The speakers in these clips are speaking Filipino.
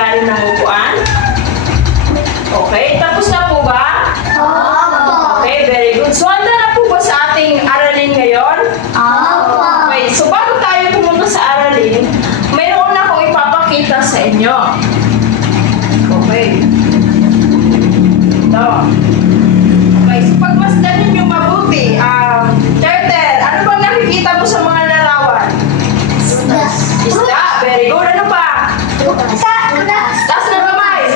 ilalim ng upuan? Okay, tapos na po ba? Okay, very good. So, handa na po ba sa ating aralin ngayon? Okay, so bago tayo pumunta sa aralin, mayroon na akong ipapakita sa inyo. Okay. Ito. Okay, so pagmasdan ninyo mabuti. Turtle, ano bang nakikita mo sa mga larawan? Isda. Very good. Ano pa? Taas na kamay.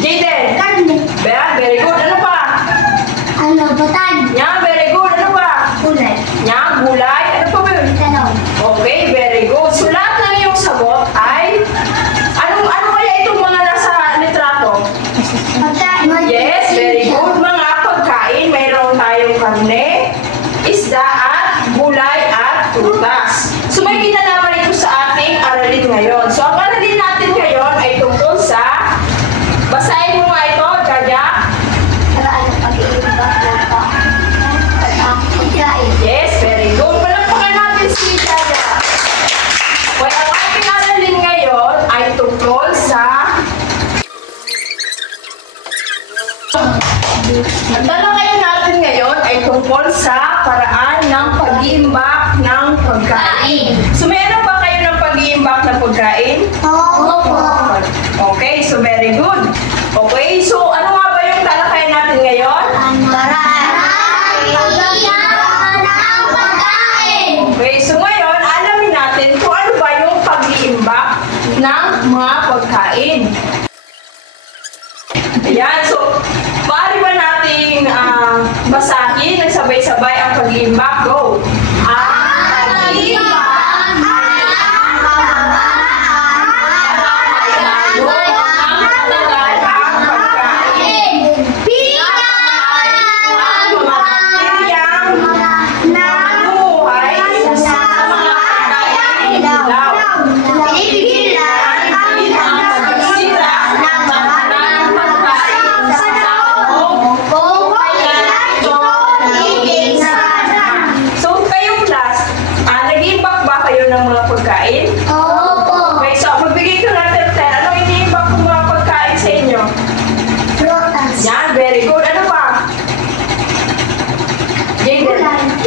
Jaden. Very good. Ano pa? Yan, very good. Ano pa? Yan, gulay. Ano pa ba yun? Okay, very good. So lahat ng iyong sagot ay ano kaya itong mga nasa litrato? Yes, very good. Mga pagkain, mayroon tayong karne, isda at gulay at prutas. So may kinalaman ito sa ating aralin ngayon. So ang aralin natin ngayon ay tungkol sa, basahin mo nga ito, Jaja. Yes, very good. Palakpakan natin si Jaja. Well, ang ating aralin ngayon ay tungkol sa, ang talakayan natin ngayon ay tungkol sa paraan ng pag-iimbak ng pagkain. So, meron ba kayo ng pag-iimbak ng pagkain? Okay, so very good. Okay, so ano nga ba yung talakayan natin ngayon? Okay, so ngayon, alamin natin kung ano ba yung pag-iimbak ng mga pagkain. Ayan, so maaari ba nating basahin ng sabay-sabay ang pag-iimbak? Go!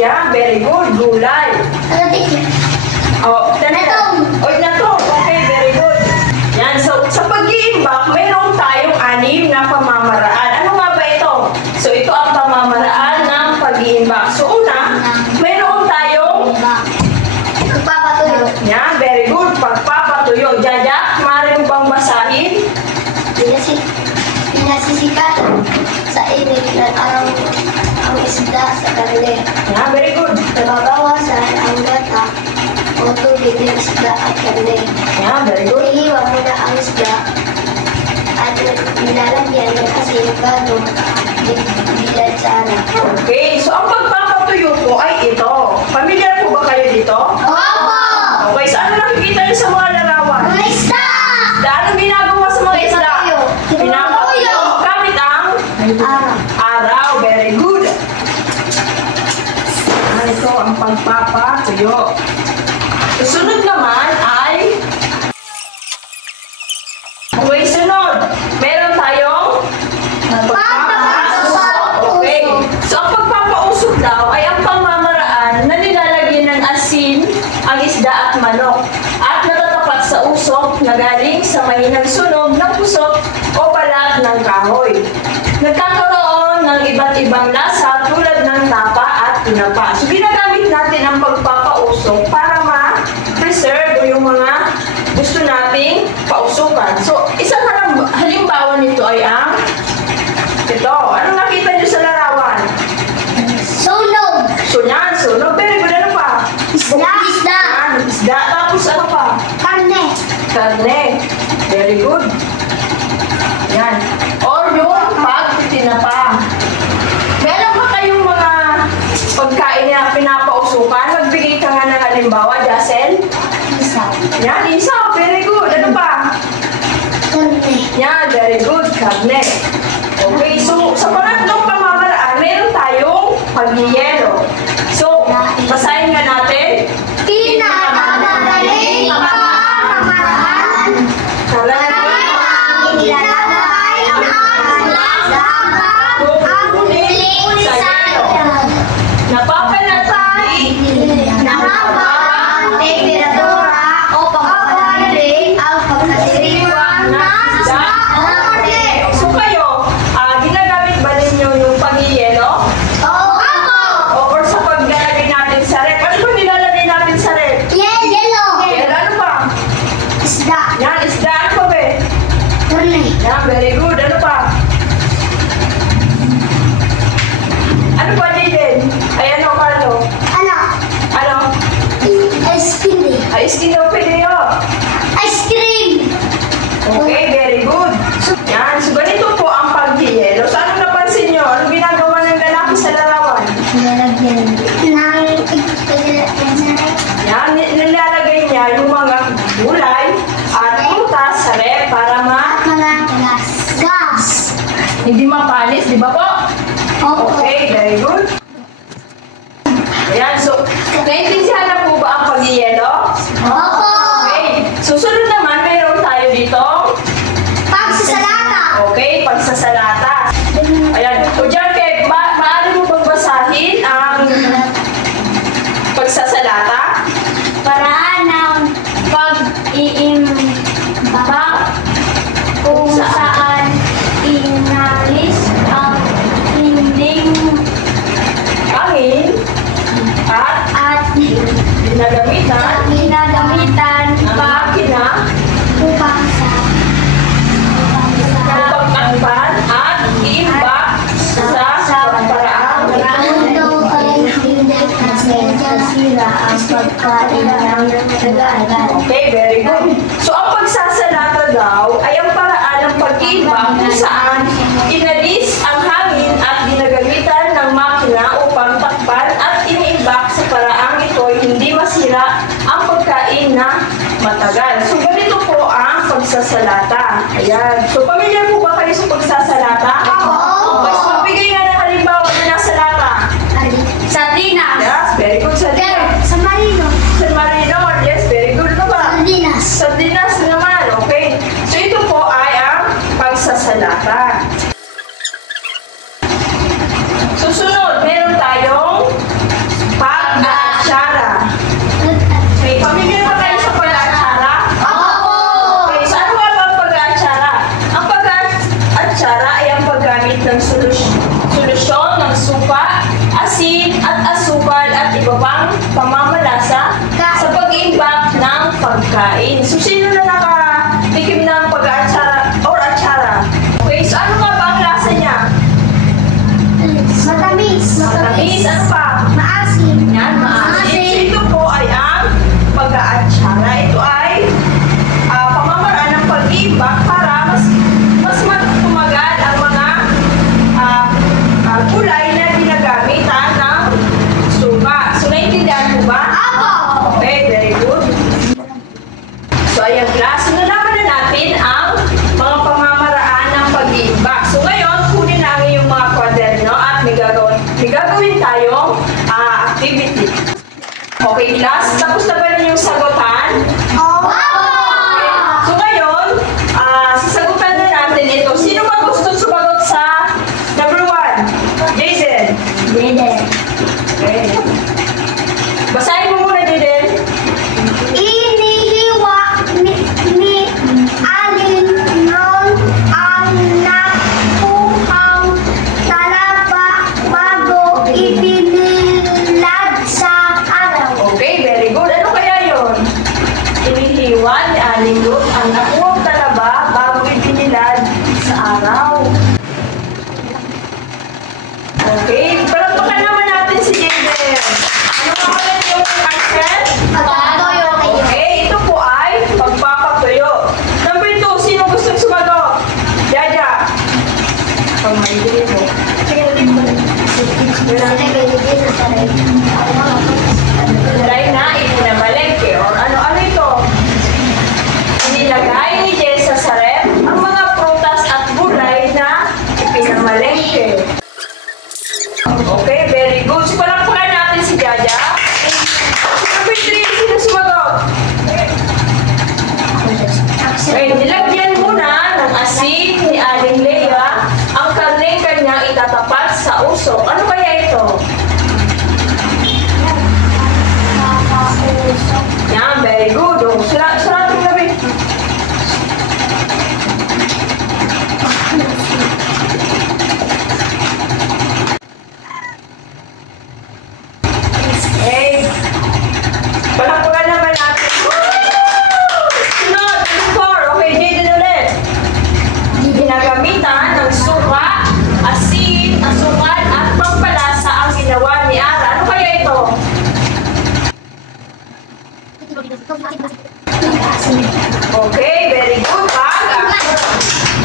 Yeah, very good. Gulay. Natong. Okay, very good. Yan, so sa pag-iimbak, mayroon tayong 6 na pamamaraan. Ano nga ba ito? So ito ang pamamaraan ng pag-iimbak. So una, mayroon tayong pagpapatuyo. Yan, very good. Pagpapatuyo. Jaja, maaari mo bang basahin? Pinasisikat sa init ng araw ang isda sa karne. Yeah, very good. Nababawasan ang gata o tubig ng isda at karne. Yeah, very good. Ihiwa muna ang isda at nilalagyan ng asin bago bilansara. Okay, so ang pagpapatuyo po ay ito. Pamilyar po ba kayo dito? Opo! Okay, so ano nakikita niyo sa mga larawan? Mga isda! Ano ginagawa sa mga isda? Pinapatuyo. Gamit ang araw. Very good. Ito ang pagpapatuyo. Susunod naman ay okay, sunod. Meron tayong pagpapausok. Okay. So ang pagpapausok daw ay ang pamamaraan na nilalagyan ng asin ang isda at manok at natatapat sa usok na galing sa mahinang sunog ng pusok o balat ng kahoy. Nagkakaroon ng iba't ibang lasa tulad ng tapa at tinapa. So ginagamit natin ang pagpapausok para ma-preserve yung mga gusto nating pausukan. So isang halimbawa nito ay ang ito. Ano nakita nyo sa larawan? Sunog! So yan, sunog. Very good. Ano pa? Isda! Yan, isda. Tapos ano pa? Karne! Karne. Very good. Yan. Or yung pagtinapa. Meron ba kayong mga pagkain na pinapausukan? Magbigay ka nga ng halimbawa, Jacel. Isa. Yan, isa. Very good. Ano pa? Karne. Yan, very good. Karne. Okay, so sa pangatlong pamamaraan, meron tayong pagyeyelo. So, basahin nga natin. Pinakamagaling pamamaraan Fideo? Ice cream! Okay, very good. Yan, so ganito po ang paghihelo. So ano napansin nyo? Anong ginagawa ng lalaki sa larawan? Lalagyan ng Yan, nilalagay niya yung mga gulay at prutas sa ref para mga gas. hindi mapanis, di ba po? Opo. Okay, very good. Ayan, so naintindihan na po ba ang paghihelo? Opo. Okay, susunod naman mayroon tayo dito. Pagsasalata. Okay, pagsasalata. Ayan, o dyan, Kev, maaari mo bang basahin ang pagsasalata? Paraan ng pag-iimbak kung saan inalis ang hinding Hangin at ginagamitan ng makina upang upang takpan at iimbak sa paraang Ito ay hindi nasira ang pagkain ng nag-aaral. Okay, very good. So, ang pagsasalata daw ay ang paraan ng pag-iimbak kung saan inalis ang hangin at ginagamitan ng makina upang takpan at iniimbak sa paraang ito ay hindi masira ang pagkain na matagal. So, ganito po ang pagsasalata. Ayan. So, pamilyar po ba kayo sa pagsasalata? Oo. Okay, so magbigay nga ng halimbawa na nasa lata. Sardinas. Yes, very good. Sa marino. San Marino, yes, very good. Ano ba? Sardinas. Sardinas naman, okay. So ito po ay ang pagsasalata. Susunod, meron tayong pag-aatsara. May pamilya ba kayo sa pag-aatsara? Opo. Okay, so ano ba ang pag-aatsara? Ang pag-aatsara ay ang paggamit ng solusyon ng suka, asin at asukal at iba pang pamamalasa sa pag-iimbak ng pagkain. So, sino na nakatikim ng pag-aatsara or atsara? Okay, so ano nga ba ang lasa niya? Matamis. Matamis, ano pa? Maasim. Yan, maasim. So, ito po ay ang pag-aatsara. Ito ay pamamaraan ng pag-iimbak para mas tumagal ang mga gulay na ginagamitan ng suka. So, naintindihan mo ba? Opo. Okay, very good. So, ayan class. So, nalaman na natin ang mga pamamaraan ng pag-iimbak. So, ngayon, kunin namin yung mga kwaderno at may gagawin tayong activity. Okay, class. Tapos na ba ninyong sagutan? Opo. So, ngayon, sasagutan na natin ito. Sino ba gusto sumagot sa number 1? Jason. Okay. Basahin mo muna, Jaden. Inihiwa ni Alin Ron ang nakuhang talaba bago ibinilad sa araw. Okay, very good. Ano Okay, very good.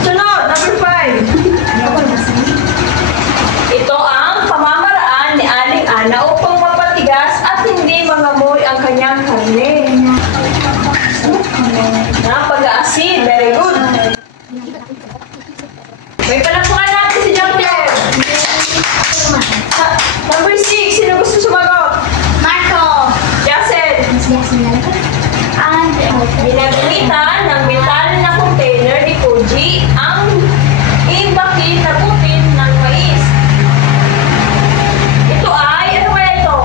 Sunod, number 5. Ito ang pamamaraan ni Aling Ana upang mapatigas at hindi mangamoy ang kanyang karne. Pag-aasin, very good. May palakpakan natin si John Claire. Number 6, sino gusto sumagot? Marco. Yasen. Andre. Ginagamitan ng metal na container ni Koji ang imbakit na putin ng mais. Ito ay, ano kaya ito?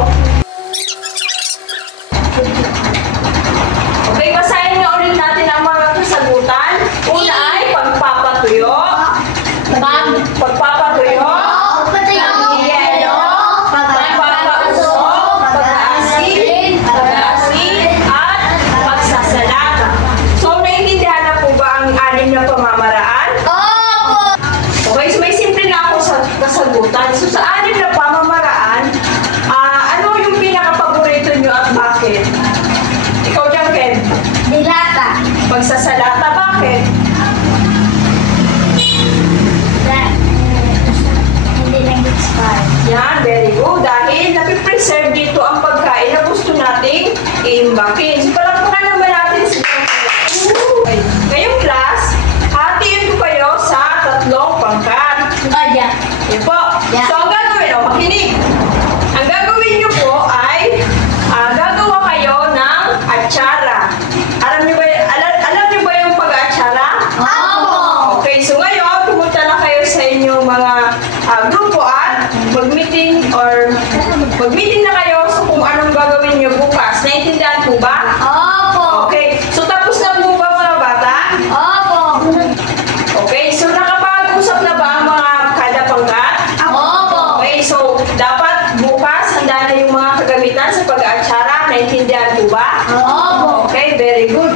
Okay, basahin nga ulit natin ang mga kasagutan. Una ay pagpapatuyo. Pagpapatuyo. Ng yelo. Pagpapausok. Pag-aasin. At pagsasalata. So, naiintindihan na po ba ang 6 na pamamaraan? Okay, so may simple na ako sa kasagutan. So, sa 6 na pamamaraan, ano yung pinaka-paborito nyo at bakit? Ikaw dyan, Ken. Dilata. Pagsasalata, bakit? Hindi nag-expire. Yan, very good. Dahil napipreserve dito ang pagkain na gusto nating iimbakin. So, palakpakan naman natin si okay. Ngayong class, hatiin ko kayo sa 3 pangkat. Yun po. Yeah. So, ang gagawin, makinig. Ang gagawin nyo po ay gagawa kayo ng atsara. Alam nyo ba yung pag-aatsara? Okay, so ngayon, pumunta na kayo sa inyong mga grupo at mag-meeting na kayo sa kung anong gagawin nyo bukas. Naintindihan po ba? Okay, so tapos na po ba mga bata? Okay, so nakapag-usap na ba ang mga kada pangkat? Okay, so dapat bukas handa na yung mga kagamitan sa pag-aatsara. Naintindihan po ba? Okay, very good.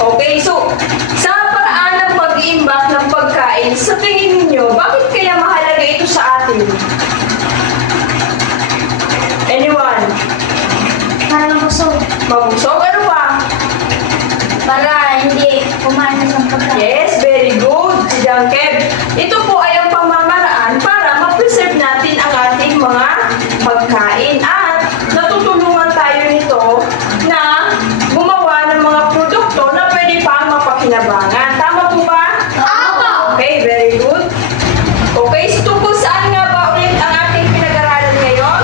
Okay, so sa paraan ng pag-iimbak ng pagkain, sa tingin ninyo, bakit kaya mahalaga ito sa atin? Anyone? Para mabusog. Mabusog? Ano pa? Para hindi kumain ng pagkain. Yes, very good. Si Jankeb. Ito po ay ang pamamaraan para ma-preserve natin ang ating mga pagkain at natutulungan tayo nito na gumawa ng mga produkto na pwede pang mapakinabangan. Tama po ba? Okay, very good. Okay, so tungkol saan nga ba ulit ang ating pinag-aralan ngayon?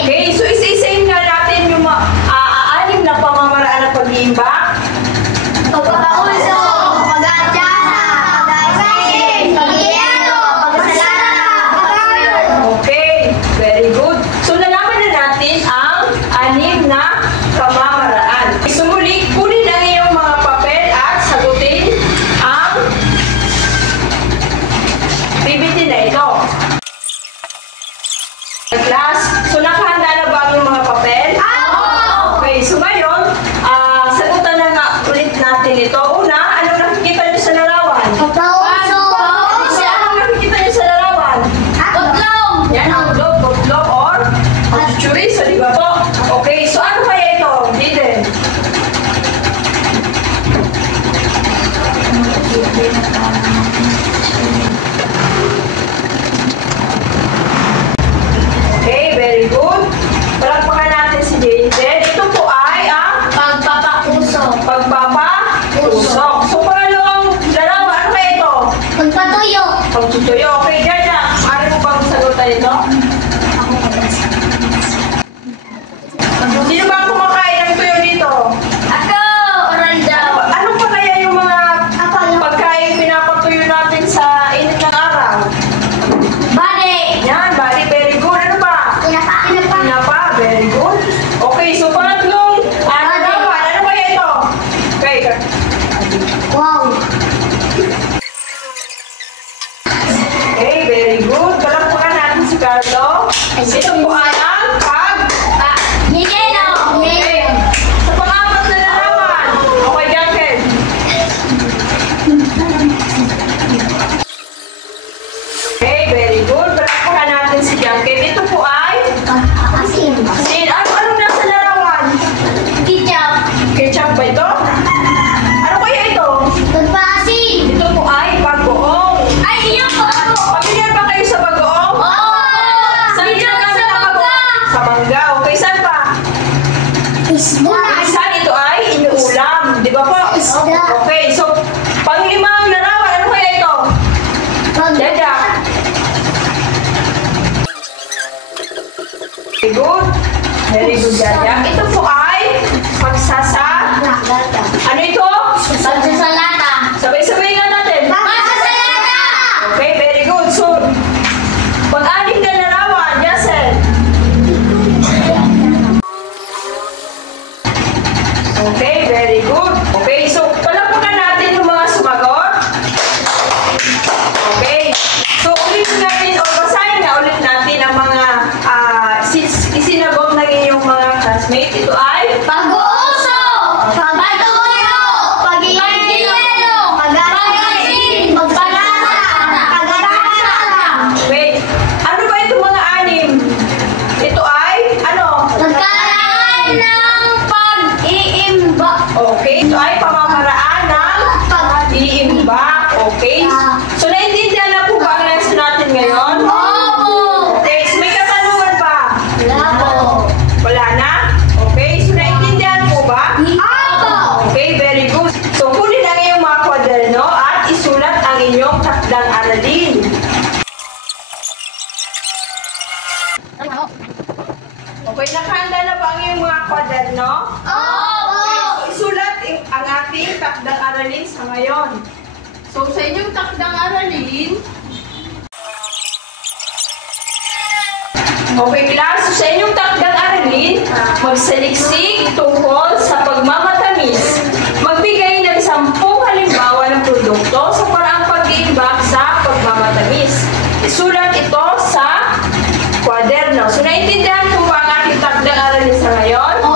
Okay, so isa-isahin nga natin yung 6 na pamamaraan ng pag-iimbak. Okay, very good. So nalaman na natin ang 6 na pamamaraan. So muli, kunin ang iyong mga papel at sagutin ang activity na ito. Class, so nakahanda na ba ang iyong mga papel? Okay, so ngayon, sagutan na nga ulit natin ito. Una, anong nakikita nyo sa larawan? Anong nakikita nyo sa larawan? Yan ang globe. Very good. Very good, Jaja. Ito po ay pagsasa... Ano ito? Pagsasalata. Sabay-sabay nga natin. Pagsasalata. Okay, very good. So, pag-aling na larawan, Jason. Okay, very good. Okay, so palapakan natin yung mga sumagot. Okay. So, ulit natin o basahin na ulit natin ang mga isinagot ng inyong mga classmates. Ito ay Pag-uuso. Pagtutuyo. Pag-iinelo. Pag-asin. Pagpalata. Pag-arasa. wait. Ano ba itong mga anim? Ito ay ano? Pagkaraan ng pag-iimba. Okay. Ito ay pamamaraan ng pag-iimbak. Okay. So, naintindihan na po ba ang lesson natin ngayon? Opo. Okay. So, may katanungan pa? Wala po. Wala na? Okay. So, naintindihan po ba? Opo. Okay, very good. So, kunin ang iyong mga kwaderno at isulat ang inyong takdang aralin. Okay, nakahanda na ba ang iyong mga kwaderno? Opo. Isulat ang ating takdang aralin sa ngayon. So, sa inyong takdang aralin, okay, class. So, sa inyong takdang aralin, magsaliksik tungkol sa pagmamatamis. Magbigay ng 10 halimbawa ng produkto sa paraang pag-iimbak sa pagmamatamis. Isulat ito sa kwaderno. So, naintindihan po ba ang ating takdang aralin sa ngayon?